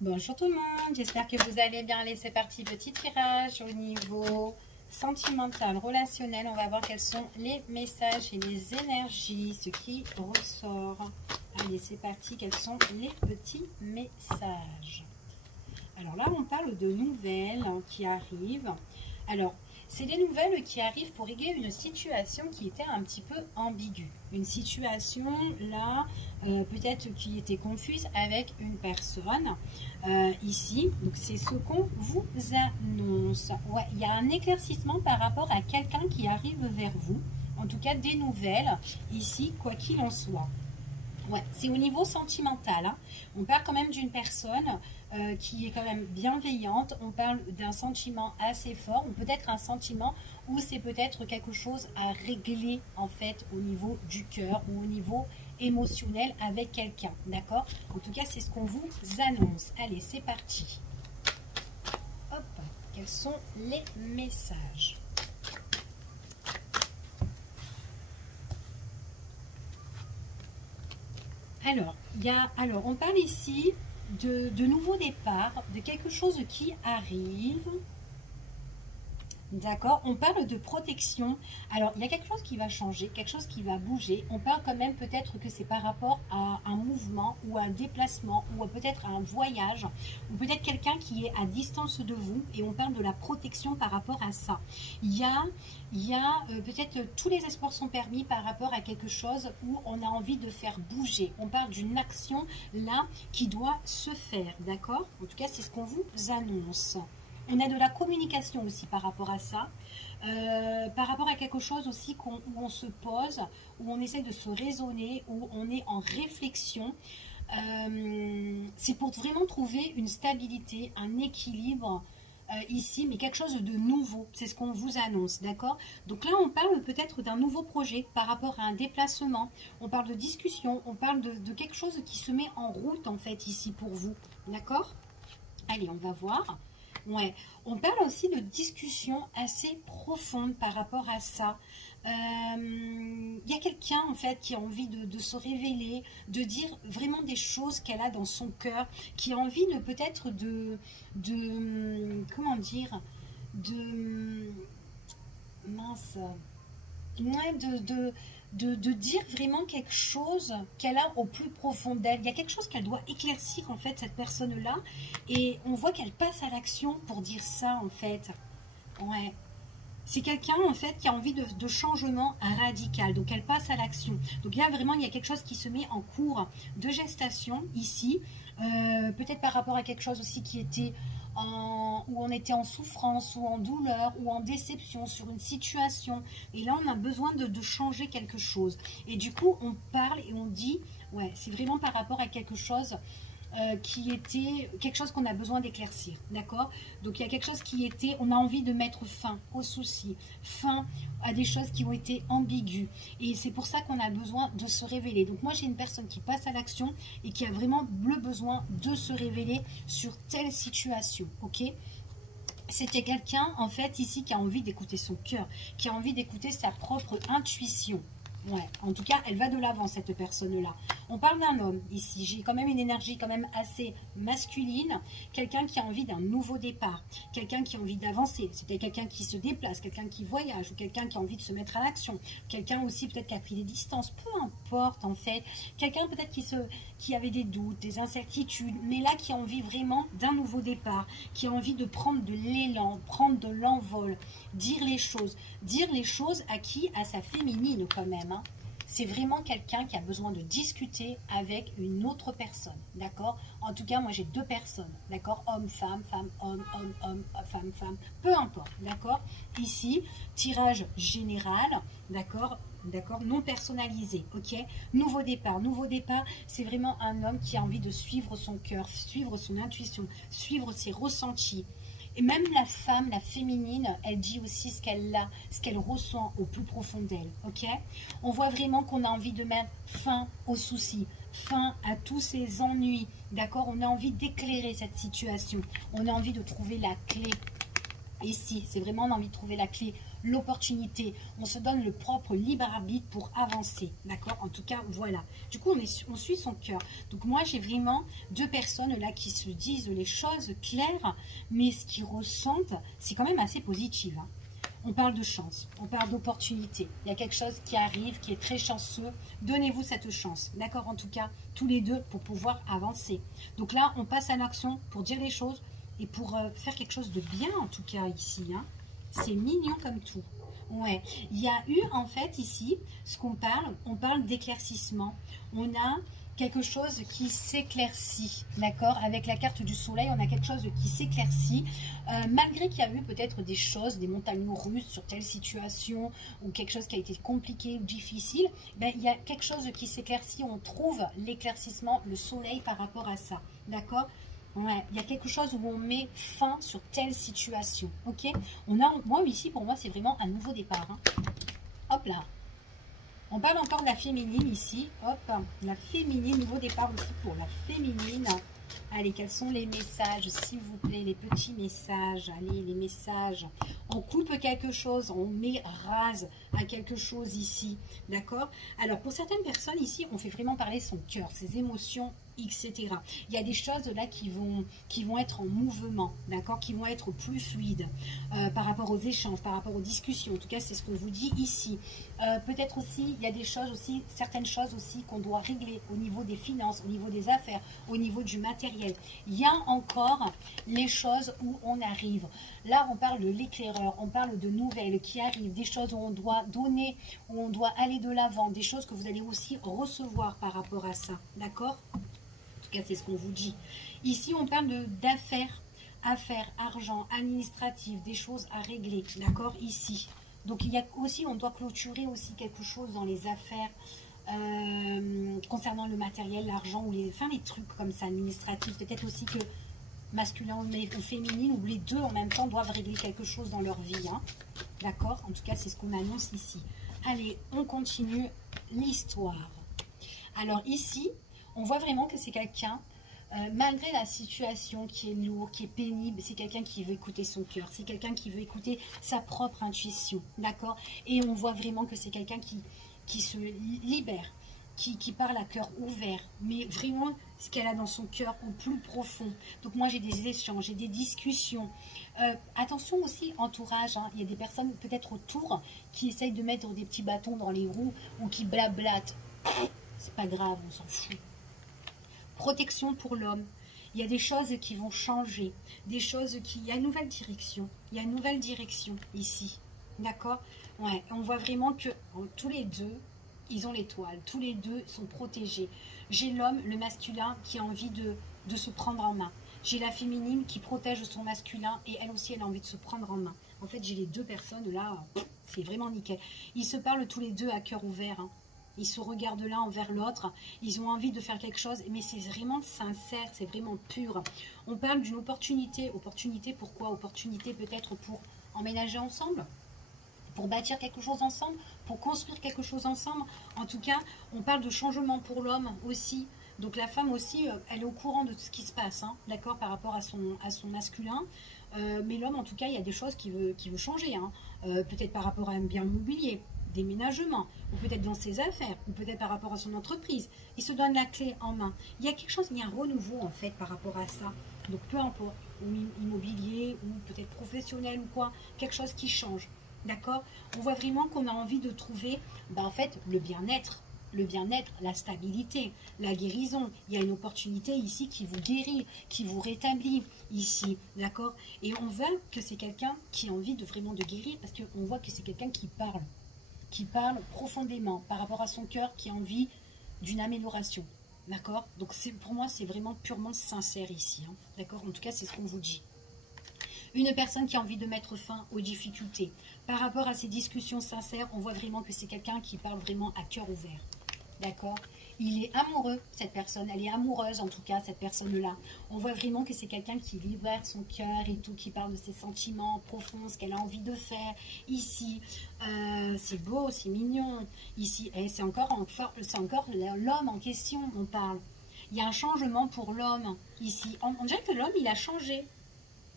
Bonjour tout le monde, j'espère que vous allez bien. Allez, c'est parti, petit tirage au niveau sentimental, relationnel. On va voir quels sont les messages et les énergies, ce qui ressort. Allez, c'est parti, quels sont les petits messages. Alors là, on parle de nouvelles qui arrivent. Alors, c'est des nouvelles qui arrivent pour régler une situation qui était un petit peu ambiguë. Une situation, là, peut-être qui était confuse avec une personne. Ici, donc c'est ce qu'on vous annonce. Ouais, il y a un éclaircissement par rapport à quelqu'un qui arrive vers vous. En tout cas, des nouvelles, ici, quoi qu'il en soit. Ouais, c'est au niveau sentimental. Hein. On parle quand même d'une personne qui est quand même bienveillante. On parle d'un sentiment assez fort, ou peut-être un sentiment où c'est peut-être quelque chose à régler en fait au niveau du cœur ou au niveau émotionnel avec quelqu'un. D'accord? En tout cas, c'est ce qu'on vous annonce. Allez, c'est parti. Hop, quels sont les messages? Alors, on parle ici de nouveaux départs, de quelque chose qui arrive. D'accord, on parle de protection. Alors, il y a quelque chose qui va changer, quelque chose qui va bouger. On parle quand même peut-être que c'est par rapport à un mouvement ou un déplacement ou peut-être à un voyage ou peut-être quelqu'un qui est à distance de vous et on parle de la protection par rapport à ça. Il y a peut-être tous les espoirs sont permis par rapport à quelque chose où on a envie de faire bouger. On parle d'une action là qui doit se faire, d'accord? En tout cas, c'est ce qu'on vous annonce. On a de la communication aussi par rapport à ça, par rapport à quelque chose aussi où on se pose, où on essaie de se raisonner, où on est en réflexion. C'est pour vraiment trouver une stabilité, un équilibre ici, mais quelque chose de nouveau. C'est ce qu'on vous annonce, d'accord? Donc là, on parle peut-être d'un nouveau projet par rapport à un déplacement. On parle de discussion, on parle de quelque chose qui se met en route en fait ici pour vous, d'accord? Allez, on va voir. Ouais, on parle aussi de discussions assez profondes par rapport à ça. Il y a quelqu'un en fait qui a envie de se révéler, de dire vraiment des choses qu'elle a dans son cœur, qui a envie de peut-être comment dire, mince, ouais, de dire vraiment quelque chose qu'elle a au plus profond d'elle. Il y a quelque chose qu'elle doit éclaircir en fait, cette personne-là. Et on voit qu'elle passe à l'action pour dire ça en fait. Ouais. C'est quelqu'un en fait qui a envie de changement radical. Donc elle passe à l'action. Donc là vraiment il y a quelque chose qui se met en cours de gestation ici. Peut-être par rapport à quelque chose aussi qui était où on était en souffrance ou en douleur ou en déception sur une situation. Et là, on a besoin de changer quelque chose. Et du coup, on parle et on dit, ouais, c'est vraiment par rapport à quelque chose qui était quelque chose qu'on a besoin d'éclaircir, d'accord? Donc il y a quelque chose qui était, on a envie de mettre fin aux soucis, fin à des choses qui ont été ambiguës, et c'est pour ça qu'on a besoin de se révéler. Donc moi j'ai une personne qui passe à l'action et qui a vraiment le besoin de se révéler sur telle situation, ok? C'était quelqu'un en fait ici qui a envie d'écouter son cœur, qui a envie d'écouter sa propre intuition. Ouais, en tout cas, elle va de l'avant, cette personne-là. On parle d'un homme ici. J'ai quand même une énergie quand même assez masculine. Quelqu'un qui a envie d'un nouveau départ. Quelqu'un qui a envie d'avancer. C'était quelqu'un qui se déplace, quelqu'un qui voyage ou quelqu'un qui a envie de se mettre à l'action. Quelqu'un aussi peut-être qui a pris des distances. Peu importe en fait. Quelqu'un peut-être qui avait des doutes, des incertitudes, mais là qui a envie vraiment d'un nouveau départ. Qui a envie de prendre de l'élan, prendre de l'envol. Dire les choses à qui? À sa féminine quand même. Hein. C'est vraiment quelqu'un qui a besoin de discuter avec une autre personne, d'accord? En tout cas, moi j'ai deux personnes, d'accord? Homme, femme, femme, homme, homme, homme, femme, femme, peu importe, d'accord? Ici, tirage général, d'accord? D'accord, non personnalisé, ok? Nouveau départ, c'est vraiment un homme qui a envie de suivre son cœur, suivre son intuition, suivre ses ressentis. Et même la femme, la féminine, elle dit aussi ce qu'elle a, ce qu'elle ressent au plus profond d'elle, ok? On voit vraiment qu'on a envie de mettre fin aux soucis, fin à tous ces ennuis, d'accord? On a envie d'éclairer cette situation, on a envie de trouver la clé. Ici, c'est vraiment on a envie de trouver la clé l'opportunité. On se donne le propre libre arbitre pour avancer. D'accord? En tout cas, voilà. Du coup, on suit son cœur. Donc moi, j'ai vraiment deux personnes là qui se disent les choses claires, mais ce qu'ils ressentent, c'est quand même assez positif. Hein. On parle de chance, on parle d'opportunité. Il y a quelque chose qui arrive, qui est très chanceux. Donnez-vous cette chance, d'accord? En tout cas, tous les deux, pour pouvoir avancer. Donc là, on passe à l'action pour dire les choses et pour faire quelque chose de bien, en tout cas, ici. Hein. C'est mignon comme tout. Ouais, il y a eu, en fait, ici, ce qu'on parle, on parle d'éclaircissement. On a quelque chose qui s'éclaircit, d'accord? Avec la carte du soleil, on a quelque chose qui s'éclaircit, malgré qu'il y a eu peut-être des choses, des montagnes russes sur telle situation, ou quelque chose qui a été compliqué ou difficile, ben, il y a quelque chose qui s'éclaircit, on trouve l'éclaircissement, le soleil par rapport à ça, d'accord? Ouais, il y a quelque chose où on met fin sur telle situation, ok? Moi ici, pour moi, c'est vraiment un nouveau départ, hein. Hop là. On parle encore de la féminine ici. Hop, la féminine, nouveau départ aussi pour la féminine. Allez, quels sont les messages, s'il vous plaît, les petits messages. Allez, les messages. On coupe quelque chose, on met rase à quelque chose ici. D'accord? Alors, pour certaines personnes ici, on fait vraiment parler son cœur, ses émotions, etc. Il y a des choses là qui vont être en mouvement, d'accord, qui vont être plus fluides par rapport aux échanges, par rapport aux discussions. En tout cas, c'est ce que je vous dis ici. Peut-être aussi, il y a des choses aussi, certaines choses aussi qu'on doit régler au niveau des finances, au niveau des affaires, au niveau du matériel. Il y a encore les choses où on arrive. Là, on parle de l'éclaireur, on parle de nouvelles qui arrivent, des choses où on doit donner, où on doit aller de l'avant, des choses que vous allez aussi recevoir par rapport à ça, d'accord? En tout cas, c'est ce qu'on vous dit. Ici, on parle d'affaires, affaires, argent, administratif, des choses à régler, d'accord, ici. Donc, il y a aussi, on doit clôturer aussi quelque chose dans les affaires concernant le matériel, l'argent, ou les trucs comme ça, administratifs. Peut-être aussi que masculin ou féminine, ou les deux en même temps doivent régler quelque chose dans leur vie, hein. D'accord? En tout cas, c'est ce qu'on annonce ici. Allez, on continue l'histoire. Alors ici, on voit vraiment que c'est quelqu'un, malgré la situation qui est lourde, qui est pénible, c'est quelqu'un qui veut écouter son cœur, c'est quelqu'un qui veut écouter sa propre intuition, d'accord? Et on voit vraiment que c'est quelqu'un qui se libère, qui parle à cœur ouvert, mais vraiment ce qu'elle a dans son cœur au plus profond. Donc moi j'ai des échanges, j'ai des discussions. Attention aussi entourage, hein. Il y a des personnes peut-être autour qui essayent de mettre des petits bâtons dans les roues ou qui blablatent. C'est pas grave, on s'en fout. Protection pour l'homme. Il y a des choses qui vont changer, des choses qui... Il y a une nouvelle direction. Il y a une nouvelle direction ici. D'accord? Ouais, on voit vraiment que tous les deux, ils ont l'étoile. Tous les deux sont protégés. J'ai l'homme, le masculin, qui a envie de se prendre en main. J'ai la féminine qui protège son masculin et elle aussi, elle a envie de se prendre en main. En fait, j'ai les deux personnes là, c'est vraiment nickel. Ils se parlent tous les deux à cœur ouvert, hein. Ils se regardent l'un envers l'autre, ils ont envie de faire quelque chose, mais c'est vraiment sincère, c'est vraiment pur. On parle d'une opportunité. Opportunité pourquoi? Opportunité peut-être pour emménager ensemble, pour bâtir quelque chose ensemble, pour construire quelque chose ensemble. En tout cas, on parle de changement pour l'homme aussi. Donc la femme aussi, elle est au courant de ce qui se passe, hein, d'accord, par rapport à son masculin. Mais l'homme, en tout cas, il y a des choses qu'il veut changer, hein. Peut-être par rapport à un bien immobilier, déménagement, ou peut-être dans ses affaires, ou peut-être par rapport à son entreprise. Il se donne la clé en main. Il y a quelque chose, il y a un renouveau en fait par rapport à ça. Donc peu importe, ou immobilier, ou peut-être professionnel ou quoi, quelque chose qui change. D'accord? On voit vraiment qu'on a envie de trouver en fait le bien-être. Le bien-être, la stabilité, la guérison. Il y a une opportunité ici qui vous guérit, qui vous rétablit ici, d'accord? Et on voit que c'est quelqu'un qui a envie vraiment de guérir parce qu'on voit que c'est quelqu'un qui parle profondément par rapport à son cœur, qui a envie d'une amélioration, d'accord? Donc pour moi, c'est vraiment purement sincère ici, hein, d'accord? En tout cas, c'est ce qu'on vous dit. Une personne qui a envie de mettre fin aux difficultés. Par rapport à ces discussions sincères, on voit vraiment que c'est quelqu'un qui parle vraiment à cœur ouvert. D'accord? Il est amoureux, cette personne. Elle est amoureuse, en tout cas, cette personne-là. On voit vraiment que c'est quelqu'un qui libère son cœur et tout, qui parle de ses sentiments profonds, ce qu'elle a envie de faire. Ici, c'est beau, c'est mignon. Ici, c'est encore l'homme en question, on parle. Il y a un changement pour l'homme, ici. On dirait que l'homme, il a changé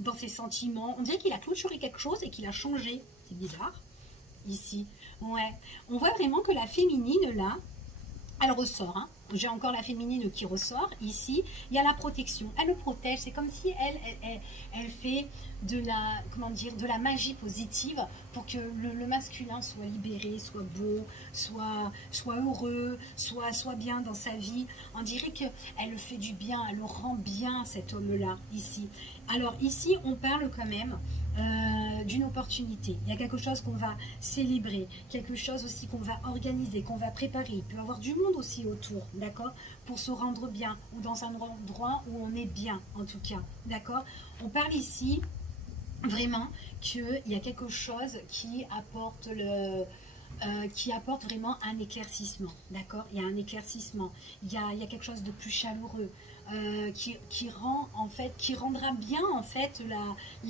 dans ses sentiments. On dirait qu'il a clôturé quelque chose et qu'il a changé. C'est bizarre. Ici, ouais. On voit vraiment que la féminine, là, elle ressort. Hein. J'ai encore la féminine qui ressort. Ici, il y a la protection. Elle le protège. C'est comme si elle fait de la, comment dire, de la magie positive pour que le masculin soit libéré, soit beau, soit heureux, soit bien dans sa vie. On dirait qu'elle fait du bien, elle le rend bien, cet homme-là, ici. Alors ici, on parle quand même d'une opportunité. Il y a quelque chose qu'on va célébrer, quelque chose aussi qu'on va organiser, qu'on va préparer. Il peut y avoir du monde aussi autour, d'accord, pour se rendre bien, ou dans un endroit où on est bien, en tout cas, d'accord. On parle ici vraiment qu'il y a quelque chose qui apporte vraiment un éclaircissement, d'accord. Il y a un éclaircissement, il y a quelque chose de plus chaleureux, qui rendra bien en fait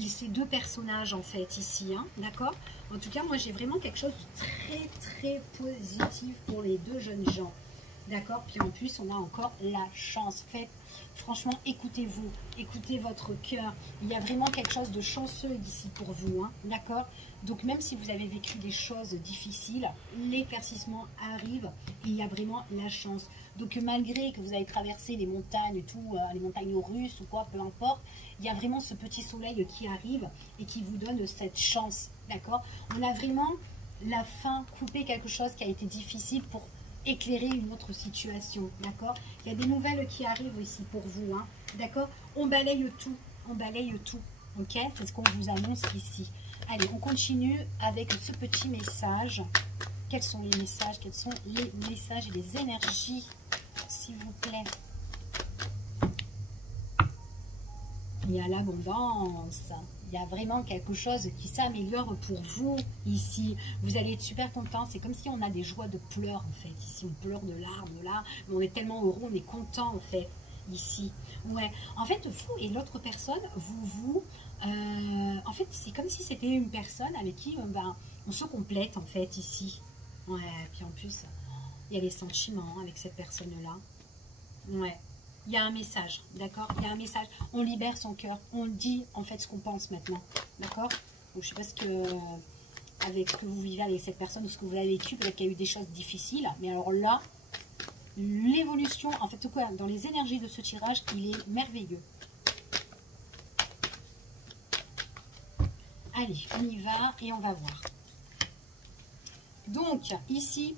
ces deux personnages en fait ici, hein, d'accord. En tout cas, moi j'ai vraiment quelque chose de très très positif pour les deux jeunes gens, d'accord. Puis en plus, on a encore la chance. Franchement, écoutez-vous, écoutez votre cœur. Il y a vraiment quelque chose de chanceux ici pour vous, hein, d'accord. Donc même si vous avez vécu des choses difficiles, l'éclaircissement arrive et il y a vraiment la chance. Donc malgré que vous avez traversé les montagnes et tout, les montagnes russes ou quoi, peu importe, il y a vraiment ce petit soleil qui arrive et qui vous donne cette chance, d'accord. On a vraiment la fin, coupé quelque chose qui a été difficile pour éclairer une autre situation, d'accord. Il y a des nouvelles qui arrivent ici pour vous, hein, d'accord. On balaye tout, ok. C'est ce qu'on vous annonce ici. Allez, on continue avec ce petit message. Quels sont les messages? Quels sont les messages et les énergies, s'il vous plaît? Il y a l'abondance. Il y a vraiment quelque chose qui s'améliore pour vous ici. Vous allez être super content. C'est comme si on a des joies de pleurs en fait. Ici, on pleure de larmes là. Mais on est tellement heureux, on est content en fait. Ici. Ouais. En fait, vous et l'autre personne, en fait, c'est comme si c'était une personne avec qui on se complète en fait ici. Ouais. Puis en plus, il y a les sentiments avec cette personne-là. Ouais. Il y a un message, d'accord. Il y a un message. On libère son cœur. On dit en fait ce qu'on pense maintenant, d'accord. Donc je sais pas avec ce que vous vivez avec cette personne ou ce que vous avez vécu. Peut-être qu'il y a eu des choses difficiles, mais alors là, l'évolution, en fait, quoi, dans les énergies de ce tirage, il est merveilleux. Allez, on y va et on va voir. Donc, ici,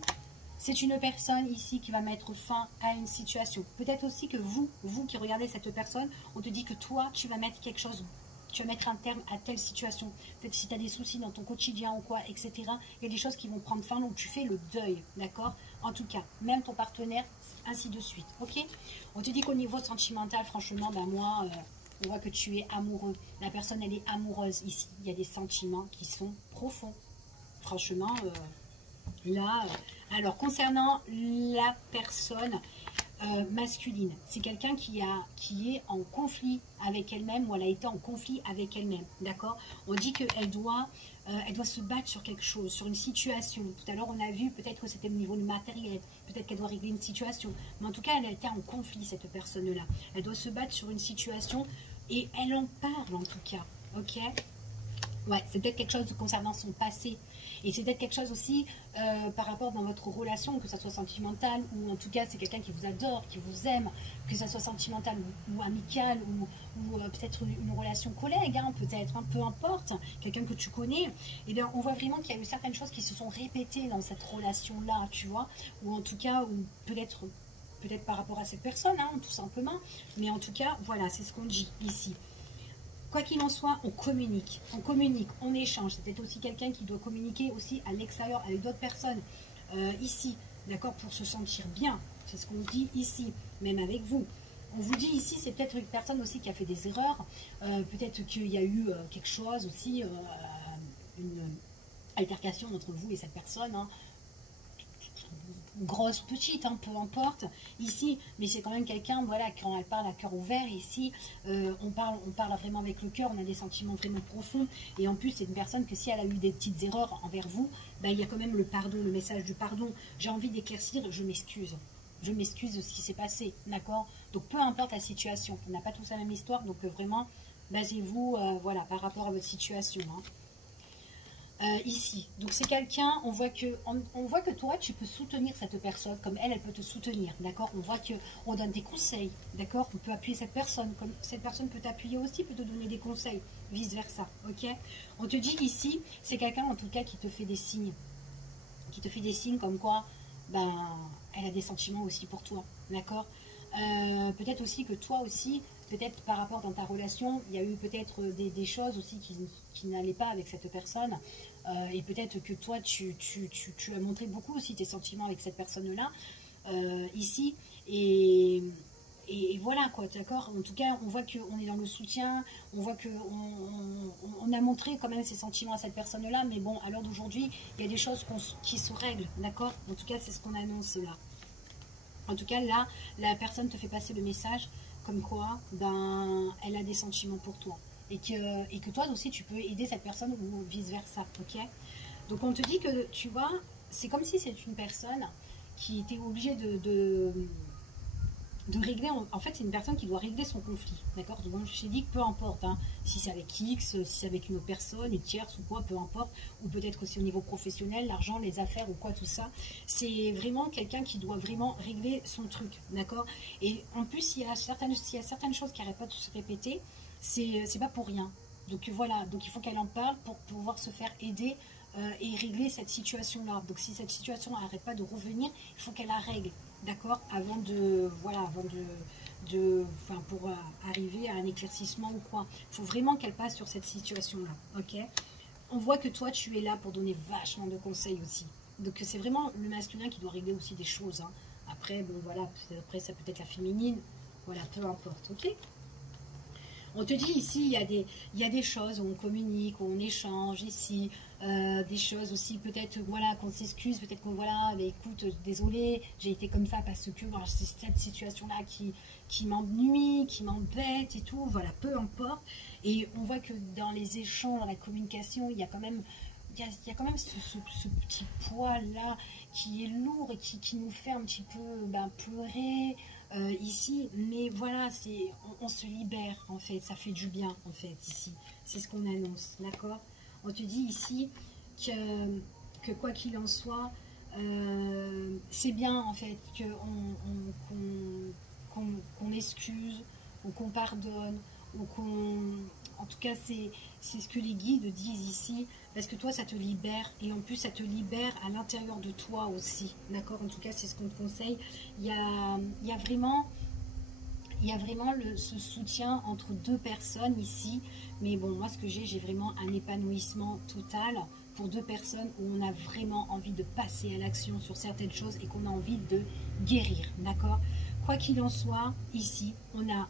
c'est une personne ici qui va mettre fin à une situation. Peut-être aussi que vous qui regardez cette personne, on te dit que toi, tu vas mettre quelque chose, tu vas mettre un terme à telle situation. Peut-être si tu as des soucis dans ton quotidien ou quoi, etc. Il y a des choses qui vont prendre fin, donc tu fais le deuil, d'accord. En tout cas, même ton partenaire, ainsi de suite, ok. On te dit qu'au niveau sentimental, franchement, moi, on voit que tu es amoureux. La personne, elle est amoureuse ici. Il y a des sentiments qui sont profonds. Franchement, là, alors concernant la personne masculine, c'est quelqu'un qui est en conflit avec elle-même ou elle a été en conflit avec elle-même, d'accord. On dit qu'elle doit se battre sur quelque chose, sur une situation. Tout à l'heure, on a vu peut-être que c'était au niveau du matériel, peut-être qu'elle doit régler une situation, mais en tout cas, elle a été en conflit, cette personne-là. Elle doit se battre sur une situation et elle en parle en tout cas, ok. Ouais, c'est peut-être quelque chose concernant son passé. Et c'est peut-être quelque chose aussi par rapport dans votre relation, que ça soit sentimental, ou en tout cas c'est quelqu'un qui vous adore, qui vous aime, que ça soit sentimental ou amical, ou peut-être une relation collègue, hein, peut-être, hein, peu importe, quelqu'un que tu connais. Et bien on voit vraiment qu'il y a eu certaines choses qui se sont répétées dans cette relation-là, tu vois, ou en tout cas, ou peut-être par rapport à cette personne, hein, tout simplement. Mais en tout cas, voilà, c'est ce qu'on dit ici. Quoi qu'il en soit, on communique, on échange. C'est peut-être aussi quelqu'un qui doit communiquer aussi à l'extérieur avec d'autres personnes ici, d'accord, pour se sentir bien. C'est ce qu'on dit ici, même avec vous. On vous dit ici, c'est peut-être une personne aussi qui a fait des erreurs. Peut-être qu'il y a eu quelque chose aussi, une altercation entre vous et cette personne, hein. Grosse, petite, hein, peu importe, ici, mais c'est quand même quelqu'un, voilà, quand elle parle à cœur ouvert, ici, on parle vraiment avec le cœur, on a des sentiments vraiment profonds, et en plus, c'est une personne que si elle a eu des petites erreurs envers vous, il y a quand même le pardon, le message du pardon. J'ai envie d'éclaircir, je m'excuse de ce qui s'est passé, d'accord. Donc, peu importe la situation, on n'a pas tous la même histoire, donc vraiment, basez-vous, voilà, par rapport à votre situation, hein. ici. Donc c'est quelqu'un, on voit que toi, tu peux soutenir cette personne, comme elle peut te soutenir, d'accord? On voit qu'on donne des conseils, d'accord? On peut appuyer cette personne, comme cette personne peut t'appuyer aussi, peut te donner des conseils, vice-versa, ok? On te dit ici, c'est quelqu'un en tout cas qui te fait des signes, comme quoi, ben, elle a des sentiments aussi pour toi, d'accord? Peut-être aussi que toi aussi, peut-être par rapport dans ta relation, il y a eu peut-être des choses aussi qui n'allaient pas avec cette personne. Et peut-être que toi, tu as montré beaucoup aussi tes sentiments avec cette personne-là, ici. Et voilà, quoi, d'accord? En tout cas, on voit qu'on est dans le soutien, on voit qu'on a montré quand même ses sentiments à cette personne-là, mais bon, à l'heure d'aujourd'hui, il y a des choses qui se règlent, d'accord? En tout cas, c'est ce qu'on annonce là. En tout cas, là, la personne te fait passer le message comme quoi, ben, elle a des sentiments pour toi. Et que toi aussi, tu peux aider cette personne ou vice-versa, ok? Donc, on te dit que, tu vois, c'est comme si c'est une personne qui était obligée de régler, en fait c'est une personne qui doit régler son conflit, d'accord? Donc je t'ai dit que peu importe, hein, si c'est avec X, si c'est avec une autre personne, une tierce ou quoi, peu importe, ou peut-être aussi au niveau professionnel, l'argent, les affaires ou quoi, tout ça, c'est vraiment quelqu'un qui doit vraiment régler son truc, d'accord? Et en plus, s'il y a certaines choses qui n'arrêtent pas de se répéter, c'est pas pour rien. Donc voilà, donc il faut qu'elle en parle pour pouvoir se faire aider et régler cette situation-là. Donc si cette situation n'arrête pas de revenir, il faut qu'elle la règle, d'accord, avant de, voilà, enfin, pour arriver à un éclaircissement ou quoi. Il faut vraiment qu'elle passe sur cette situation-là, ok? On voit que toi, tu es là pour donner vachement de conseils aussi. Donc c'est vraiment le masculin qui doit régler aussi des choses, hein. Après, bon, voilà, après ça peut être la féminine, voilà, peu importe, ok? On te dit ici, il y a des choses où on communique, où on échange ici, des choses aussi peut-être voilà qu'on s'excuse, peut-être qu'on voilà, mais écoute, désolé, j'ai été comme ça parce que voilà, c'est cette situation-là qui m'ennuie, qui m'embête et tout, voilà, peu importe. Et on voit que dans les échanges, dans la communication, il y a quand même ce petit poids-là qui est lourd et qui nous fait un petit peu ben, pleurer ici. Mais voilà, on se libère en fait, ça fait du bien en fait ici. C'est ce qu'on annonce, d'accord? On te dit ici que quoi qu'il en soit, c'est bien en fait qu'on excuse ou qu'on pardonne ou qu'on... En tout cas, c'est ce que les guides disent ici, parce que toi, ça te libère, et en plus, ça te libère à l'intérieur de toi aussi, d'accord? En tout cas, c'est ce qu'on te conseille. Il y a vraiment ce soutien entre deux personnes ici, mais bon, moi, ce que j'ai vraiment un épanouissement total pour deux personnes où on a vraiment envie de passer à l'action sur certaines choses et qu'on a envie de guérir, d'accord? Quoi qu'il en soit, ici,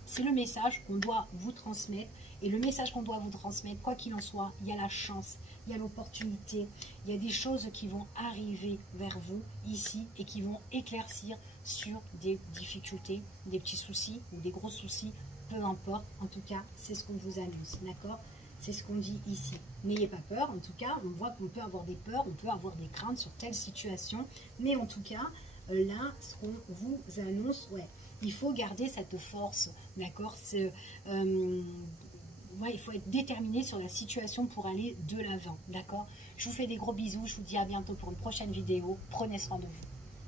c'est le message qu'on doit vous transmettre. Et le message qu'on doit vous transmettre, quoi qu'il en soit, il y a la chance, il y a l'opportunité, il y a des choses qui vont arriver vers vous ici et qui vont éclaircir sur des difficultés, des petits soucis ou des gros soucis, peu importe. En tout cas, c'est ce qu'on vous annonce, d'accord? C'est ce qu'on dit ici. N'ayez pas peur, en tout cas, on voit qu'on peut avoir des peurs, on peut avoir des craintes sur telle situation, mais en tout cas, là, ce qu'on vous annonce, ouais, il faut garder cette force, d'accord? Ouais, il faut être déterminé sur la situation pour aller de l'avant, d'accord? Je vous fais des gros bisous, je vous dis à bientôt pour une prochaine vidéo. Prenez soin de vous.